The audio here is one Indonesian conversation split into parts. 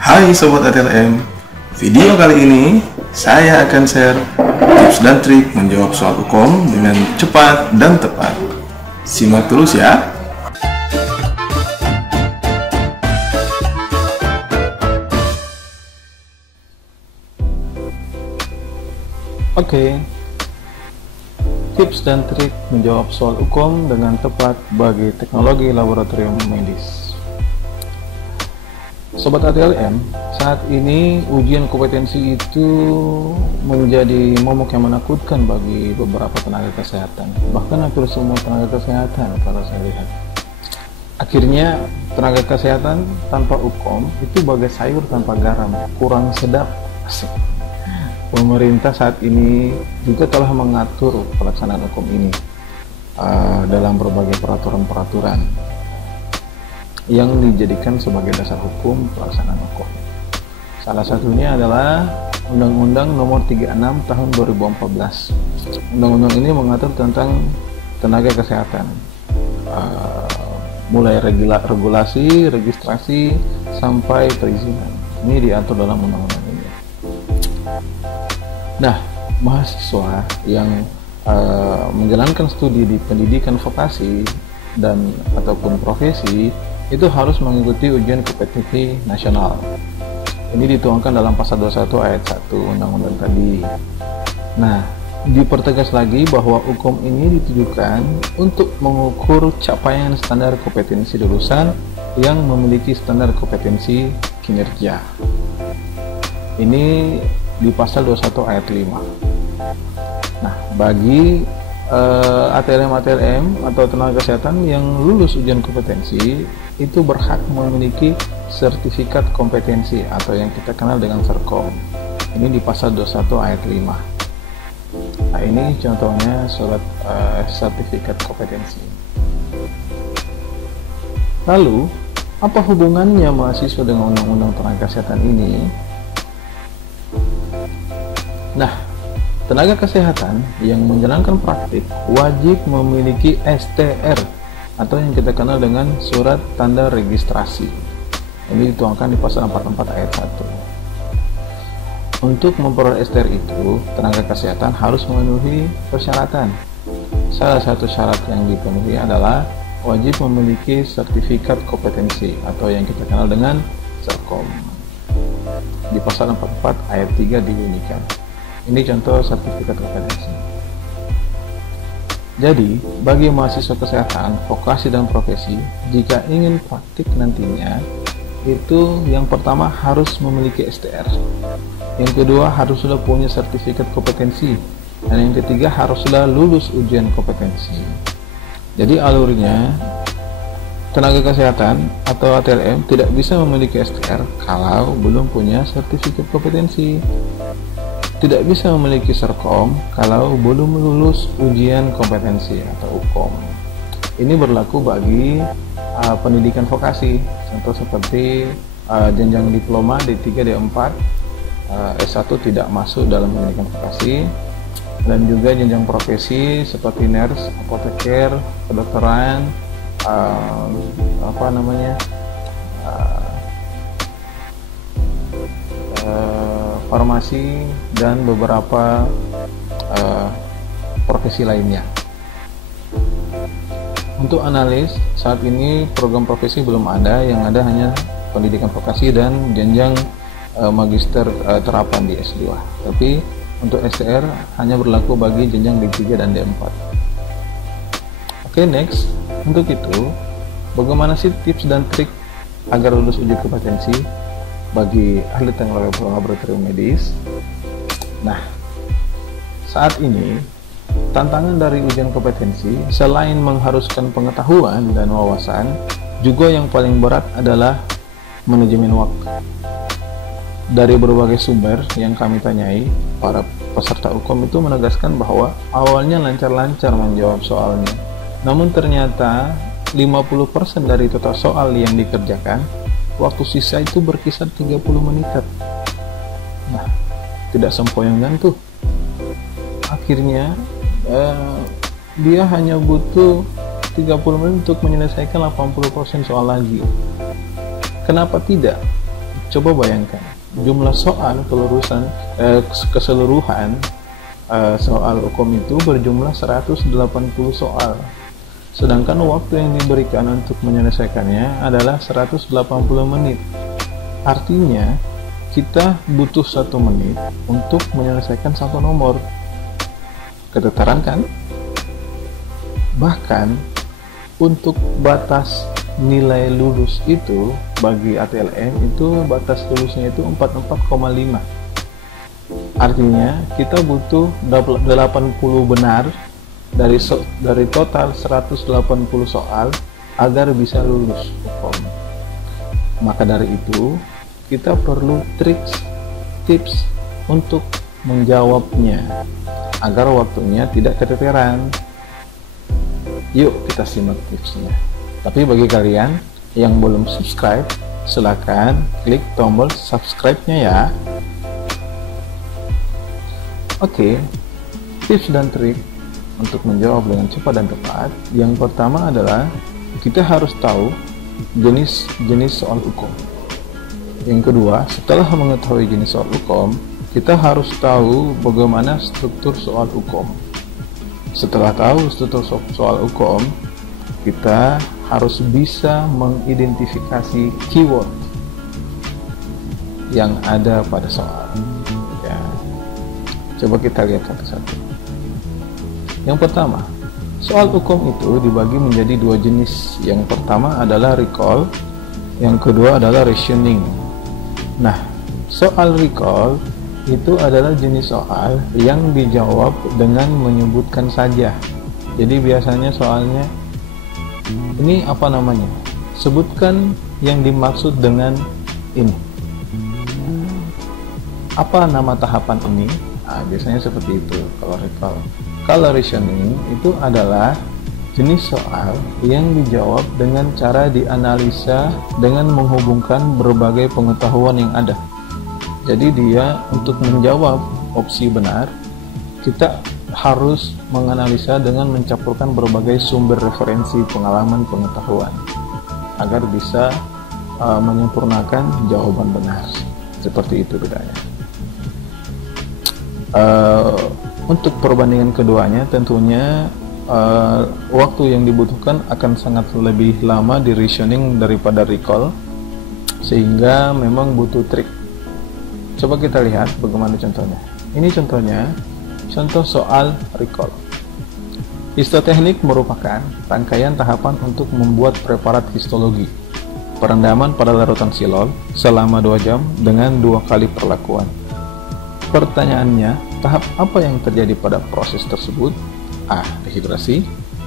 Hai Sobat ATLM, video kali ini saya akan share tips dan trik menjawab soal hukum dengan cepat dan tepat. Simak terus ya. Oke, tips dan trik menjawab soal hukum dengan tepat bagi teknologi laboratorium medis. Sobat ATLM, saat ini ujian kompetensi itu menjadi momok yang menakutkan bagi beberapa tenaga kesehatan, bahkan hampir semua tenaga kesehatan kalau saya lihat. Akhirnya tenaga kesehatan tanpa hukum itu bagai sayur tanpa garam, kurang sedap. Asik. Pemerintah saat ini juga telah mengatur pelaksanaan hukum ini dalam berbagai peraturan-peraturan yang dijadikan sebagai dasar hukum pelaksanaan hukum. Salah satunya adalah Undang-Undang Nomor 36 Tahun 2014. Undang-undang ini mengatur tentang tenaga kesehatan, mulai regulasi, registrasi, sampai perizinan. Ini diatur dalam undang-undang ini. Nah, mahasiswa yang menjalankan studi di pendidikan vokasi dan ataupun profesi itu harus mengikuti ujian kompetensi nasional. Ini dituangkan dalam pasal 21 ayat 1 undang-undang tadi. Nah, dipertegas lagi bahwa hukum ini ditujukan untuk mengukur capaian standar kompetensi lulusan yang memiliki standar kompetensi kinerja. Ini di pasal 21 ayat 5. Nah, bagi ATLM atau tenaga kesehatan yang lulus ujian kompetensi itu berhak memiliki sertifikat kompetensi atau yang kita kenal dengan Serkom. Ini di pasal 21 ayat 5. Nah, ini contohnya surat sertifikat kompetensi. Lalu, apa hubungannya mahasiswa dengan undang-undang tenaga kesehatan ini? Nah, tenaga kesehatan yang menjalankan praktik wajib memiliki STR atau yang kita kenal dengan surat tanda registrasi. Ini dituangkan di pasal 44 ayat 1. Untuk memperoleh STR itu, tenaga kesehatan harus memenuhi persyaratan. Salah satu syarat yang dipenuhi adalah wajib memiliki sertifikat kompetensi atau yang kita kenal dengan Serkom. Di pasal 44 ayat 3 dibunyikan. Ini contoh sertifikat kompetensi. Jadi, bagi mahasiswa kesehatan, vokasi dan profesi, jika ingin praktik nantinya, itu yang pertama harus memiliki STR. Yang kedua harus sudah punya sertifikat kompetensi. Dan yang ketiga harus sudah lulus ujian kompetensi. Jadi alurnya, tenaga kesehatan atau ATLM tidak bisa memiliki STR kalau belum punya sertifikat kompetensi. Tidak bisa memiliki Serkom kalau belum lulus ujian kompetensi atau UKOM. Ini berlaku bagi pendidikan vokasi, contoh seperti jenjang diploma D3, D4, S1 tidak masuk dalam pendidikan vokasi, dan juga jenjang profesi seperti nurse, apoteker, kedokteran, farmasi, dan beberapa profesi lainnya. Untuk analis, saat ini program profesi belum ada, yang ada hanya pendidikan vokasi dan jenjang magister terapan di S2. Tapi untuk STR hanya berlaku bagi jenjang D3 dan D4. Oke, next. Untuk itu, bagaimana sih tips dan trik agar lulus ujian kompetensi bagi ahli teknologi laboratorium medis? Nah, saat ini tantangan dari ujian kompetensi selain mengharuskan pengetahuan dan wawasan, juga yang paling berat adalah manajemen waktu. Dari berbagai sumber yang kami tanyai, para peserta hukum itu menegaskan bahwa awalnya lancar-lancar menjawab soalnya. Namun ternyata 50% dari total soal yang dikerjakan, waktu sisa itu berkisar 30 menitan. Nah, tidak sempoyongan tuh. Akhirnya dia hanya butuh 30 menit untuk menyelesaikan 80% soal lagi. Kenapa tidak? coba bayangkan jumlah soal keseluruhan soal hukum itu berjumlah 180 soal, sedangkan waktu yang diberikan untuk menyelesaikannya adalah 180 menit. Artinya kita butuh 1 menit untuk menyelesaikan satu nomor. Keteteran kan? Bahkan untuk batas nilai lulus itu bagi ATLM itu batas lulusnya itu 44,5. Artinya kita butuh 80 benar dari total 180 soal agar bisa lulus hukum. Maka dari itu kita perlu tips untuk menjawabnya agar waktunya tidak keteteran. Yuk kita simak tipsnya. Tapi bagi kalian yang belum subscribe, silakan klik tombol subscribe-nya ya. Oke, tips dan trik untuk menjawab dengan cepat dan tepat. Yang pertama adalah kita harus tahu jenis soal hukum. Yang kedua, setelah mengetahui jenis soal hukum, kita harus tahu bagaimana struktur soal hukum. Setelah tahu struktur soal hukum, kita harus bisa mengidentifikasi keyword yang ada pada soal. Ya. Coba kita lihat satu-satu. Yang pertama, soal hukum itu dibagi menjadi 2 jenis. Yang pertama adalah recall, yang kedua adalah reasoning. Nah, soal recall itu adalah jenis soal yang dijawab dengan menyebutkan saja. Jadi biasanya soalnya ini apa namanya? Sebutkan yang dimaksud dengan ini. Apa nama tahapan ini? Nah, biasanya seperti itu kalau recall. Kalau reasoning itu adalah jenis soal yang dijawab dengan cara dianalisa dengan menghubungkan berbagai pengetahuan yang ada. Jadi dia untuk menjawab opsi benar, kita harus menganalisa dengan mencampurkan berbagai sumber referensi pengalaman pengetahuan agar bisa menyempurnakan jawaban benar. Seperti itu bedanya. Untuk perbandingan keduanya tentunya waktu yang dibutuhkan akan sangat lebih lama di reasoning daripada recall, sehingga memang butuh trik. Coba kita lihat bagaimana contohnya. Ini contoh soal recall. Histoteknik merupakan rangkaian tahapan untuk membuat preparat histologi. Perendaman pada larutan silol selama 2 jam dengan 2 kali perlakuan. Pertanyaannya, tahap apa yang terjadi pada proses tersebut? A. Dehidrasi,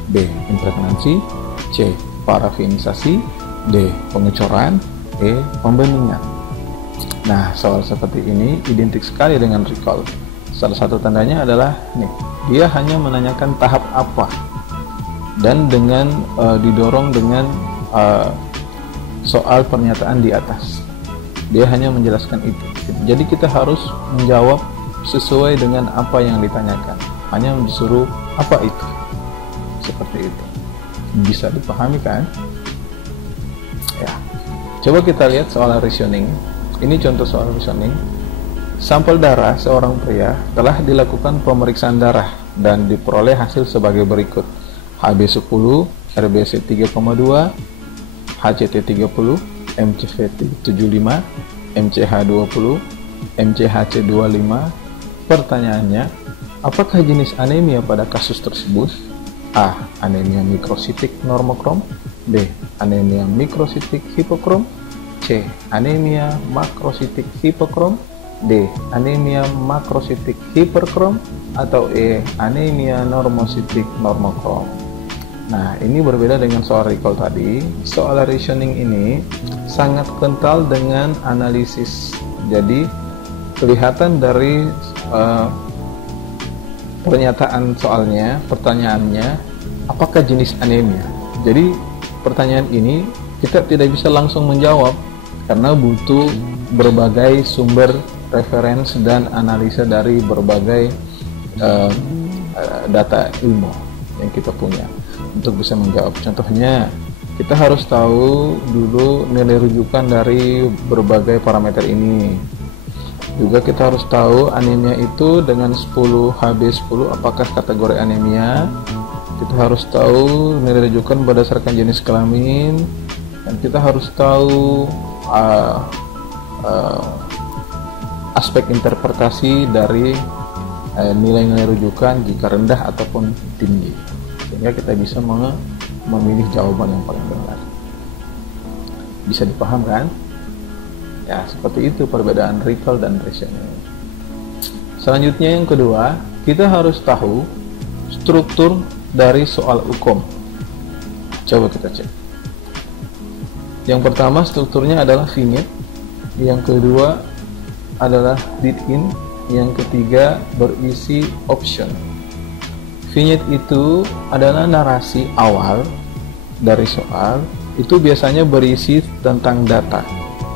B. Impregnasi, C. Parafinisasi, D. Pengecoran, E. Pembeningan. Nah, soal seperti ini identik sekali dengan recall. Salah satu tandanya adalah nih, dia hanya menanyakan tahap apa dan dengan didorong dengan soal pernyataan di atas. Dia hanya menjelaskan itu. Jadi kita harus menjawab sesuai dengan apa yang ditanyakan. Hanya disuruh apa itu. Seperti itu. Bisa dipahami kan? Ya. Coba kita lihat soal reasoning. Ini contoh soal reasoning. Sampel darah seorang pria telah dilakukan pemeriksaan darah dan diperoleh hasil sebagai berikut. HB10, RBC 3,2, HCT 30, MCV 75, MCH 20, MCHC 25. Pertanyaannya, apakah jenis anemia pada kasus tersebut? A. Anemia mikrositik normokrom, B. Anemia mikrositik hipokrom, C. Anemia makrositik hipokrom, D. Anemia makrositik hiperkrom, atau E. Anemia normositik normokrom. Nah, ini berbeda dengan soal recall tadi. Soal reasoning ini sangat kental dengan analisis. Jadi kelihatan dari pernyataan soalnya, pertanyaannya, apakah jenis anemia? Jadi pertanyaan ini kita tidak bisa langsung menjawab karena butuh berbagai sumber referensi dan analisa dari berbagai data ilmu yang kita punya untuk bisa menjawab. Contohnya kita harus tahu dulu nilai rujukan dari berbagai parameter ini. Juga kita harus tahu anemia itu dengan 10HB10 apakah kategori anemia. Kita harus tahu nilai rujukan berdasarkan jenis kelamin, dan kita harus tahu aspek interpretasi dari nilai-nilai rujukan jika rendah ataupun tinggi, sehingga kita bisa memilih jawaban yang paling benar. Bisa dipahamkan? Ya, seperti itu perbedaan recall dan reasoning. Selanjutnya yang kedua, kita harus tahu struktur dari soal hukum. Coba kita cek. Yang pertama strukturnya adalah vignette, yang kedua adalah lead-in, yang ketiga berisi option. Vignette itu adalah narasi awal dari soal, itu biasanya berisi tentang data,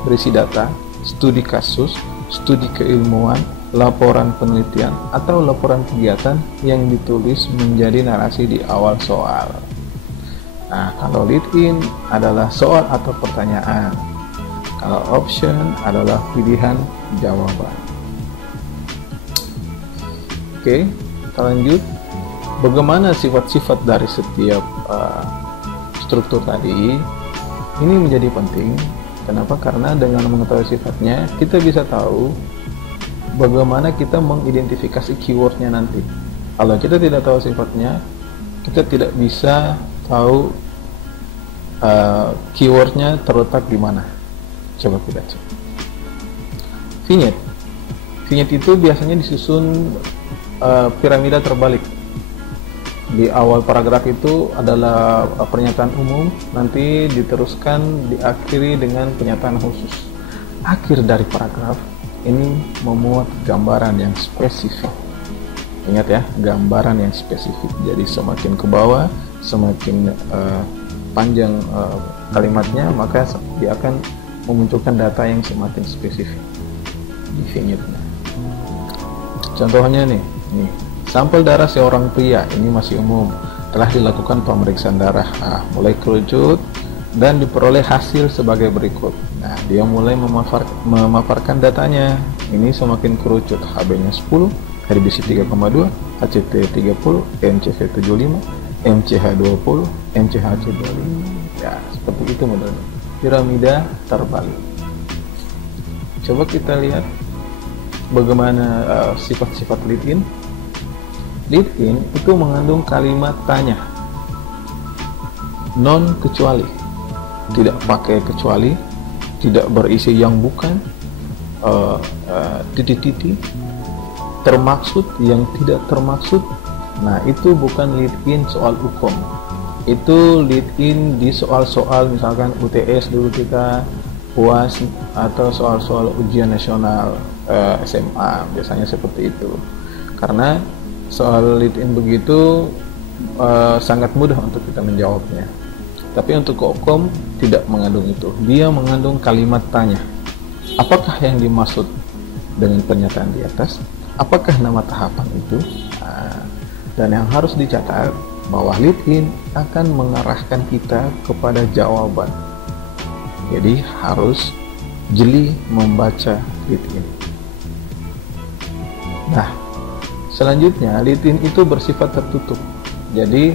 berisi data, studi kasus, studi keilmuan, laporan penelitian, atau laporan kegiatan yang ditulis menjadi narasi di awal soal. Nah, kalau lead-in adalah soal atau pertanyaan, kalau option adalah pilihan jawaban. Oke, kita lanjut. Bagaimana sifat-sifat dari setiap struktur tadi? Ini menjadi penting. Kenapa? Karena dengan mengetahui sifatnya, kita bisa tahu bagaimana kita mengidentifikasi keywordnya nanti. Kalau kita tidak tahu sifatnya, kita tidak bisa tahu keywordnya terletak di mana. Coba kita cek. Vignette. Vignette itu biasanya disusun piramida terbalik. Di awal paragraf itu adalah pernyataan umum, nanti diteruskan diakhiri dengan pernyataan khusus. Akhir dari paragraf ini memuat gambaran yang spesifik. Ingat ya, gambaran yang spesifik. Jadi semakin ke bawah, semakin panjang kalimatnya, maka dia akan memunculkan data yang semakin spesifik di vignette-nya. Contohnya nih, sampel darah seorang pria, ini masih umum, telah dilakukan pemeriksaan darah, mulai kerucut dan diperoleh hasil sebagai berikut. Nah, dia mulai memaparkan datanya. Ini semakin kerucut, HB-nya 10, herbisi 3,2, HCT 30, MCV 75, MCH 20, MCHC 25. Ya, seperti itu modelnya. Piramida terbalik. Coba kita lihat bagaimana sifat-sifat lead-in. Lead-in itu mengandung kalimat tanya, non kecuali, tidak pakai kecuali, tidak berisi yang bukan, titik-titik, termaksud yang tidak termaksud. Nah, itu bukan lead-in soal hukum. Itu lead-in di soal-soal misalkan UTS dulu kita, UAS, atau soal-soal ujian nasional SMA, biasanya seperti itu. Karena soal lead-in begitu sangat mudah untuk kita menjawabnya. Tapi untuk hukum tidak mengandung itu. Dia mengandung kalimat tanya. Apakah yang dimaksud dengan pernyataan di atas? Apakah nama tahapan itu? Dan yang harus dicatat bahwa lead-in akan mengarahkan kita kepada jawaban. Jadi harus jeli membaca lead-in. Nah, selanjutnya lead-in itu bersifat tertutup. Jadi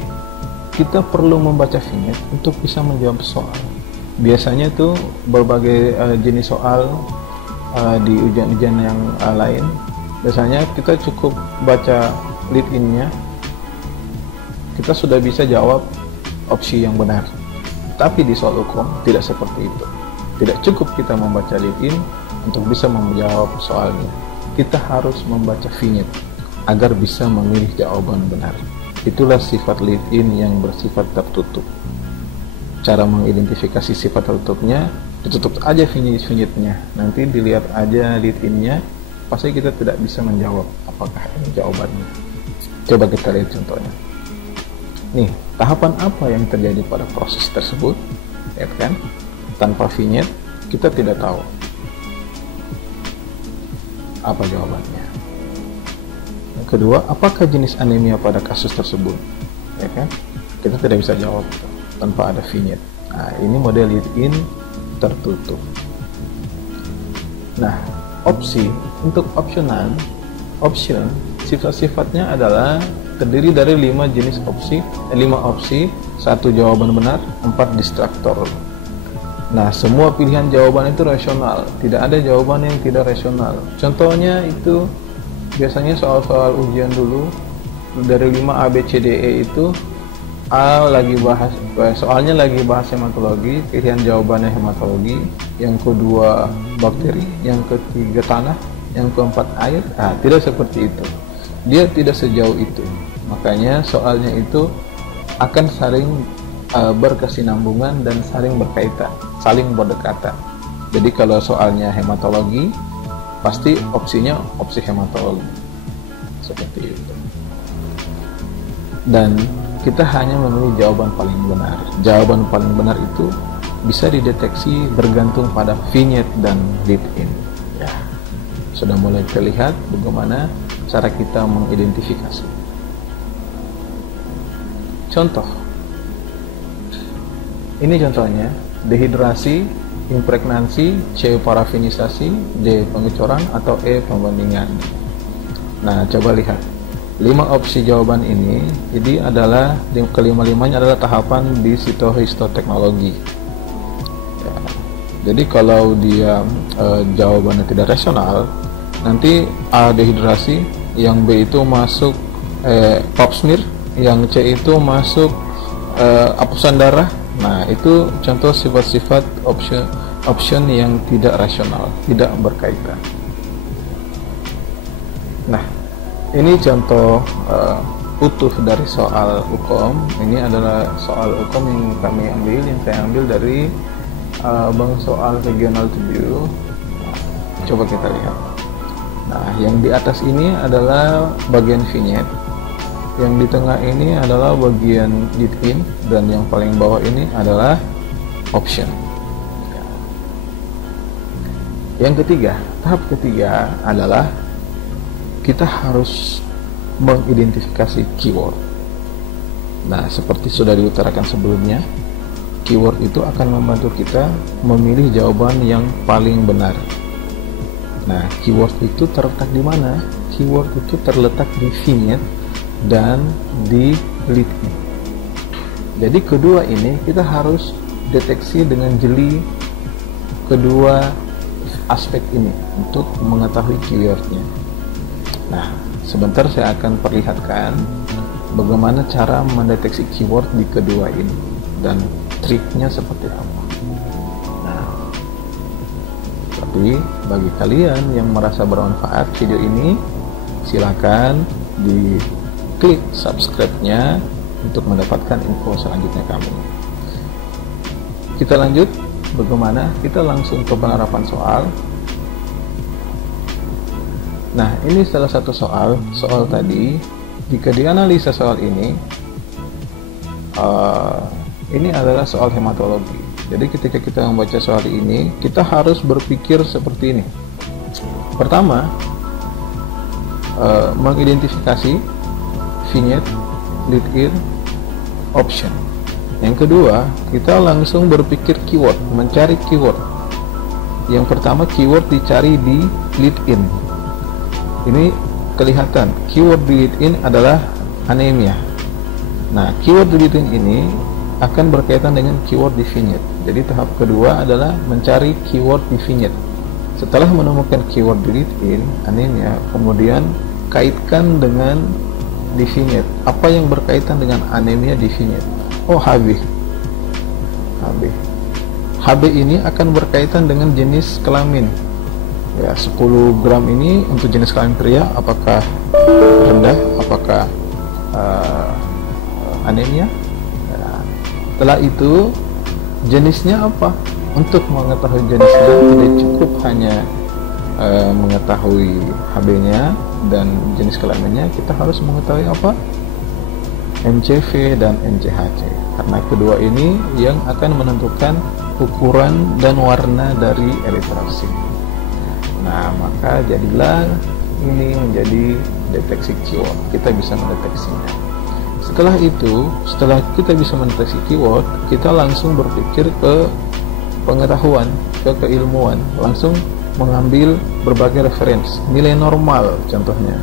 kita perlu membaca vignette untuk bisa menjawab soal. Biasanya itu berbagai jenis soal di ujian-ujian yang lain. Biasanya kita cukup baca lead-in-nya, kita sudah bisa jawab opsi yang benar. Tapi di soal hukum tidak seperti itu. Tidak cukup kita membaca lead-in untuk bisa menjawab soalnya. Kita harus membaca vignette agar bisa memilih jawaban benar. Itulah sifat lead-in yang bersifat tertutup. Cara mengidentifikasi sifat tertutupnya, ditutup aja vignette-nya. Nanti dilihat aja lead-in-nya, pasti kita tidak bisa menjawab apakah ini jawabannya. Coba kita lihat contohnya. Nih, tahapan apa yang terjadi pada proses tersebut? Lihat kan? Tanpa vignette, kita tidak tahu apa jawabannya. Yang kedua, apakah jenis anemia pada kasus tersebut? Ya kan? Kita tidak bisa jawab tanpa ada vignette. Nah, ini model lead-in tertutup. Nah, opsi untuk option sifat-sifatnya adalah terdiri dari 5 jenis opsi, 5 opsi, 1 jawaban benar, 4 distraktor. Nah, semua pilihan jawaban itu rasional, tidak ada jawaban yang tidak rasional. Contohnya itu biasanya soal-soal ujian dulu dari 5 A, B, C, D, E itu A lagi bahas, soalnya lagi bahas hematologi, pilihan jawabannya hematologi, yang kedua bakteri, yang ketiga tanah, yang keempat air. Tidak seperti itu, dia tidak sejauh itu, makanya soalnya itu akan saling berkesinambungan dan saling berkaitan, saling berdekatan. Jadi kalau soalnya hematologi, pasti opsinya opsi hematologi, seperti itu. Dan kita hanya memilih jawaban paling benar. Jawaban paling benar itu bisa dideteksi bergantung pada vignette dan lead-in. Ya, sudah mulai terlihat bagaimana cara kita mengidentifikasi. Contoh, ini contohnya: dehidrasi, impregnansi, C parafinisasi, D pengecoran, atau E pembandingan. Nah, coba lihat 5 opsi jawaban ini. Jadi adalah kelima-limanya adalah tahapan di sitohistoteknologi. Ya, jadi kalau dia jawabannya tidak rasional, nanti A dehidrasi, yang B itu masuk pap smear, yang C itu masuk hapusan darah. Nah, itu contoh sifat-sifat option yang tidak rasional, tidak berkaitan. Nah, ini contoh utuh dari soal UKOM. Ini adalah soal UKOM yang saya ambil dari bank soal regional 7. Coba kita lihat. Nah, yang di atas ini adalah bagian vignette, yang di tengah ini adalah bagian lead-in, dan yang paling bawah ini adalah option. Yang ketiga, tahap ketiga adalah kita harus mengidentifikasi keyword. Nah, seperti sudah diutarakan sebelumnya, keyword itu akan membantu kita memilih jawaban yang paling benar. Nah, keyword itu terletak di mana? Keyword itu terletak di vignette dan di lead-in. Jadi kedua ini kita harus deteksi dengan jeli kedua aspek ini untuk mengetahui keywordnya. Nah, sebentar saya akan perlihatkan bagaimana cara mendeteksi keyword di kedua ini dan triknya seperti apa. Nah, tapi bagi kalian yang merasa bermanfaat video ini, silakan klik subscribe-nya untuk mendapatkan info selanjutnya kami. Kita lanjut, bagaimana? Kita langsung ke penerapan soal. Nah, ini salah satu soal tadi. Jika dianalisa soal ini adalah soal hematologi. Jadi ketika kita membaca soal ini, kita harus berpikir seperti ini. Pertama, mengidentifikasi vignette, lead-in, option. Yang kedua, kita langsung berpikir keyword, mencari keyword. Yang pertama, keyword dicari di lead-in. Ini kelihatan, keyword di lead-in adalah anemia. Nah, keyword di lead-in ini akan berkaitan dengan keyword di vignette. Jadi tahap kedua adalah mencari keyword di vignette. Setelah menemukan keyword di lead-in, anemia, kemudian kaitkan dengan di vignette. Apa yang berkaitan dengan anemia di vignette? Oh, HB. HB ini akan berkaitan dengan jenis kelamin. Ya, 10 gram ini untuk jenis kelamin pria, apakah rendah, apakah anemia? Ya. Setelah itu, jenisnya apa? Untuk mengetahui jenisnya, tidak cukup hanya mengetahui HB-nya dan jenis kelaminnya, kita harus mengetahui apa? MCV dan MCHC, karena kedua ini yang akan menentukan ukuran dan warna dari eritrosit. Nah, maka jadilah ini menjadi deteksi keyword. Kita bisa mendeteksinya. Setelah itu, setelah kita bisa mendeteksi keyword, kita langsung berpikir ke pengetahuan, ke keilmuan, langsung mengambil berbagai referensi. Nilai normal contohnya.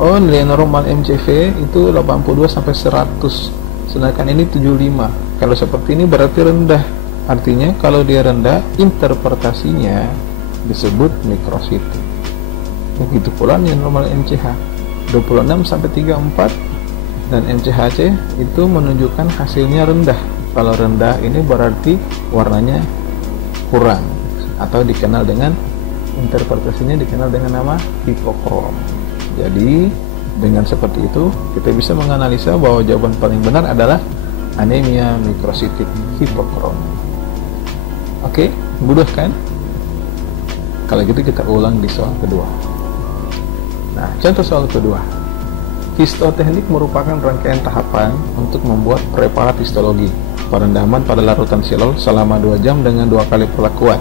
Oh, nilai normal MCV itu 82 sampai 100. Sedangkan ini 75. Kalau seperti ini berarti rendah. Artinya kalau dia rendah, interpretasinya disebut microcity. Begitu pula nilai normal MCH 26 sampai 34 dan MCHC itu menunjukkan hasilnya rendah. Kalau rendah ini berarti warnanya kurang atau dikenal dengan interpretasinya dikenal dengan nama hipokrom. Jadi dengan seperti itu kita bisa menganalisa bahwa jawaban paling benar adalah anemia mikrositik hipokrom. Oke, mudah kan? Kalau gitu kita ulang di soal kedua. Nah, contoh soal kedua. Histoteknik merupakan rangkaian tahapan untuk membuat preparat histologi, perendaman pada larutan silol selama 2 jam dengan 2 kali perlakuan.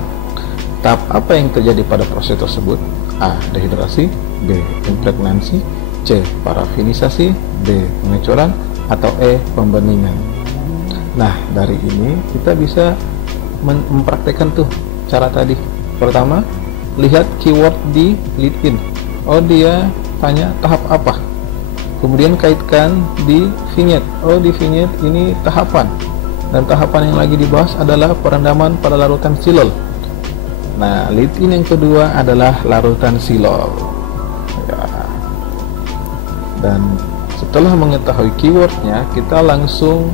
Tahap apa yang terjadi pada proses tersebut? A. Dehidrasi, B. Impregnansi, C. Parafinisasi, D. Pengecoran, atau E. Pembeningan. Nah, dari ini kita bisa mempraktekkan tuh cara tadi. Pertama, lihat keyword di lead-in. Oh, dia tanya tahap apa? Kemudian kaitkan di vignette. Oh, di vignette ini tahapan. Dan tahapan yang lagi dibahas adalah perendaman pada larutan silol. Nah, lead-in yang kedua adalah larutan silol. Ya. Dan setelah mengetahui keywordnya, kita langsung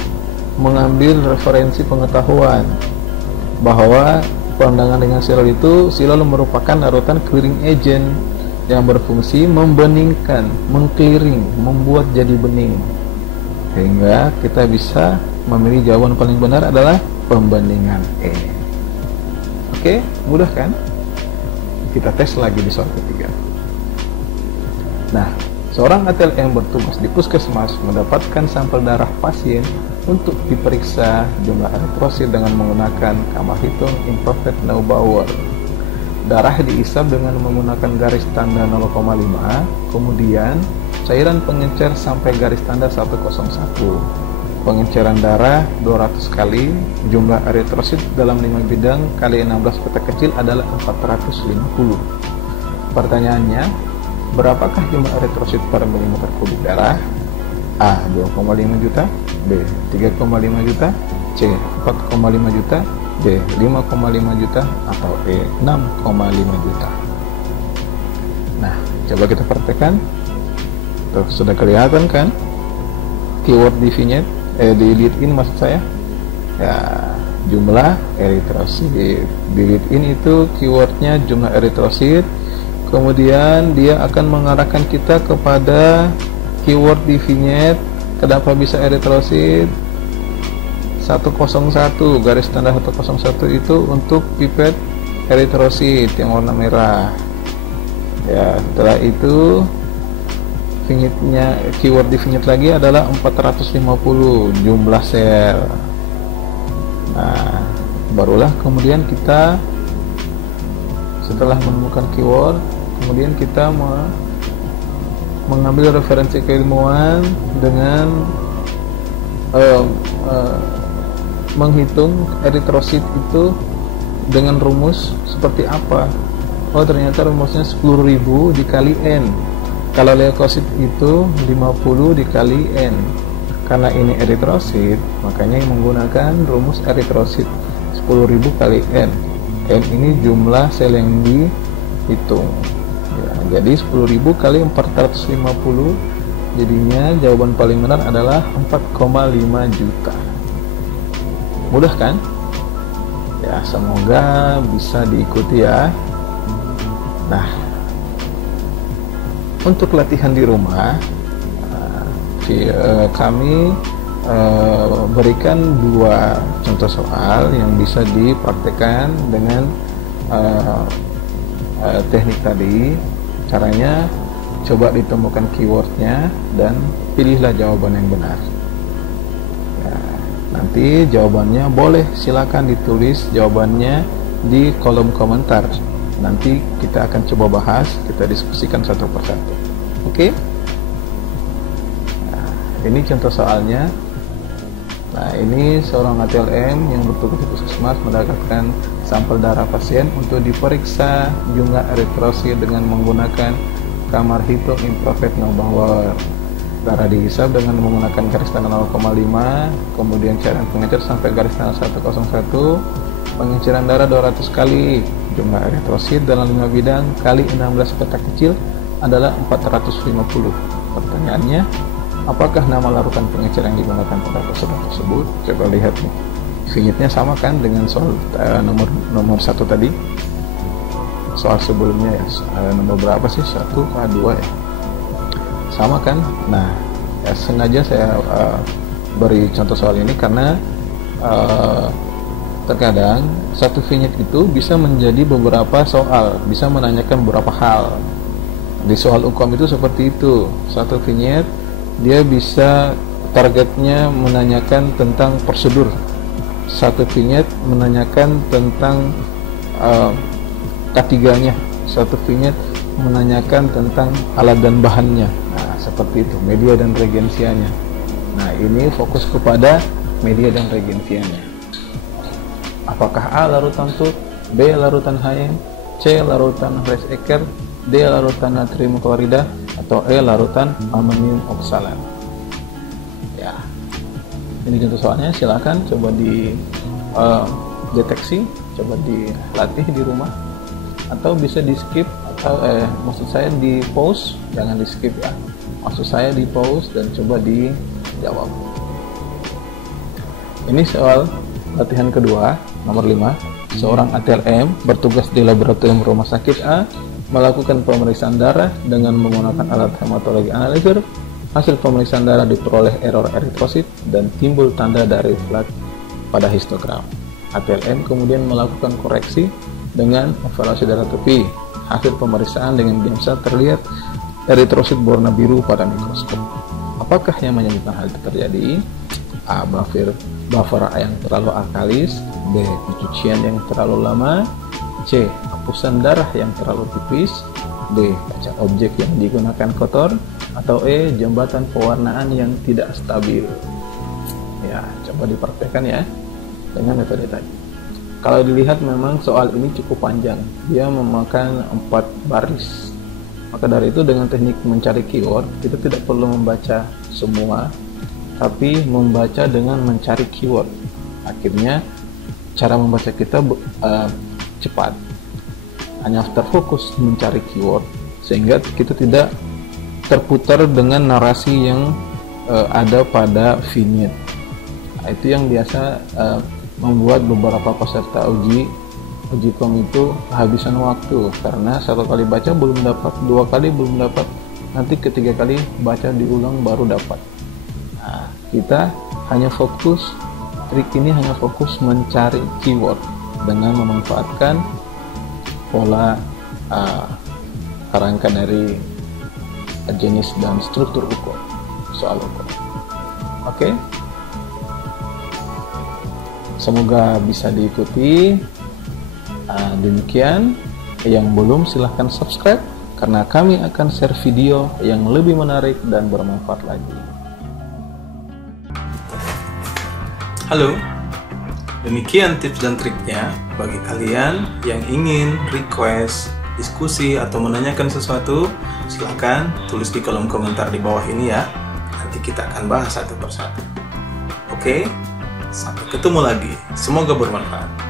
mengambil referensi pengetahuan bahwa perendaman dengan silol itu, silol merupakan larutan clearing agent yang berfungsi membeningkan, mengclearing, membuat jadi bening. Sehingga kita bisa memilih jawaban paling benar adalah pembeningan E. Oke, mudah kan? Kita tes lagi di soal ketiga. Nah, seorang atlet yang bertugas di puskesmas mendapatkan sampel darah pasien untuk diperiksa jumlah eritrosit dengan menggunakan kamar hitung infrared Neubauer. Darah diisap dengan menggunakan garis tanda 0,5, kemudian cairan pengencer sampai garis tanda 101. Pengenceran darah 200 kali, jumlah eritrosit dalam 5 bidang kali 16 peta kecil adalah 450. Pertanyaannya, berapakah jumlah eritrosit per milimeter kubik darah? A. 2,5 juta, B. 3,5 juta, C. 4,5 juta, D. 5,5 juta, atau E. 6,5 juta. Nah, coba kita praktekkan. Tuh, sudah kelihatan kan keyword di vignette, di lead-in maksud saya ya, jumlah eritrosit. Di lead-in itu keywordnya jumlah eritrosit, kemudian dia akan mengarahkan kita kepada keyword di vignette. Kenapa bisa eritrosit? 101, garis tanda 101 itu untuk pipet eritrosit yang warna merah. Ya, setelah itu vignette-nya, keyword di vignette lagi adalah 450 jumlah sel. Nah, barulah kemudian kita setelah menemukan keyword, kemudian kita mengambil referensi keilmuan dengan menghitung eritrosit itu dengan rumus seperti apa. Oh, ternyata rumusnya 10.000 dikali N. Kalau leukosit itu 50 dikali N. Karena ini eritrosit, makanya menggunakan rumus eritrosit 10.000 kali N. N ini jumlah sel yang dihitung. Ya, jadi 10.000 kali 450, jadinya jawaban paling benar adalah 4,5 juta. Mudah kan? Ya, semoga bisa diikuti ya. Nah, untuk latihan di rumah, kami berikan 2 contoh soal yang bisa dipraktekkan dengan teknik tadi. Caranya, coba ditemukan keywordnya dan pilihlah jawaban yang benar. Ya, nanti jawabannya boleh silakan ditulis jawabannya di kolom komentar. Nanti kita akan coba bahas, kita diskusikan satu persatu. Oke? Nah, Ini contoh soalnya. Nah, ini seorang ATLM yang bertugas di puskesmas mendapatkan sampel darah pasien untuk diperiksa jumlah eritrosit dengan menggunakan kamar hitung infrared Neugebauer. Darah dihisap dengan menggunakan garis tangan 0,5, kemudian cairan pengencer sampai garis tangan 101, pengenceran darah 200 kali, jumlah eritrosit dalam 5 bidang kali 16 petak kecil adalah 450. Pertanyaannya, apakah nama larutan pengencer yang digunakan pada prosedur tersebut? Coba lihat nih, vignetnya sama kan dengan soal nomor 1 tadi, soal sebelumnya ya, nomor berapa sih, 1 atau 2 ya, sama kan. Nah, ya, sengaja saya beri contoh soal ini karena terkadang satu vignette itu bisa menjadi beberapa soal, bisa menanyakan beberapa hal. Di soal UKOM itu seperti itu, satu vignette dia bisa targetnya menanyakan tentang prosedur, satu vignette menanyakan tentang K3-nya, satu vignette menanyakan tentang alat dan bahannya. Nah, seperti itu, media dan reagensianya. Nah, ini fokus kepada media dan reagensianya. Apakah A larutan tut, B larutan HM, C larutan Reisecker, D larutan natrium klorida, atau E larutan aluminium oksalat. Ya, ini contoh soalnya, silakan coba di deteksi, coba dilatih di rumah, atau bisa di skip, atau maksud saya di pause, jangan di skip ya, maksud saya di pause dan coba dijawab. Ini soal latihan kedua, nomor 5. Seorang ATLM bertugas di laboratorium rumah sakit A melakukan pemeriksaan darah dengan menggunakan alat hematologi analyzer. Hasil pemeriksaan darah diperoleh error eritrosit dan timbul tanda dari flat pada histogram. ATLM kemudian melakukan koreksi dengan evaluasi darah tepi. Hasil pemeriksaan dengan biasa terlihat eritrosit berwarna biru pada mikroskop. Apakah yang menyebabkan hal itu terjadi? A. Buffer yang terlalu alkalis. B. Pencucian yang terlalu lama. C. Hapusan darah yang terlalu tipis. D. Kaca objek yang digunakan kotor. Atau E. Jembatan pewarnaan yang tidak stabil. Ya, coba dipraktekkan ya dengan metode tadi. Kalau dilihat memang soal ini cukup panjang, dia memakan 4 baris. Maka dari itu dengan teknik mencari keyword, kita tidak perlu membaca semua, tapi membaca dengan mencari keyword. Akhirnya cara membaca kita cepat, hanya terfokus mencari keyword, sehingga kita tidak terputar dengan narasi yang ada pada vignette. Nah, itu yang biasa membuat beberapa peserta uji kom itu kehabisan waktu, karena satu kali baca belum dapat, dua kali belum dapat, nanti ketiga kali baca diulang baru dapat. Nah, kita hanya fokus, trik ini hanya fokus mencari keyword dengan memanfaatkan pola kerangka dari jenis dan struktur UKOM, soal UKOM. Oke? Semoga bisa diikuti. Demikian, yang belum silahkan subscribe karena kami akan share video yang lebih menarik dan bermanfaat lagi. Halo, demikian tips dan triknya bagi kalian yang ingin request, diskusi, atau menanyakan sesuatu. Silahkan tulis di kolom komentar di bawah ini ya. Nanti kita akan bahas satu persatu. Oke? Sampai ketemu lagi. Semoga bermanfaat.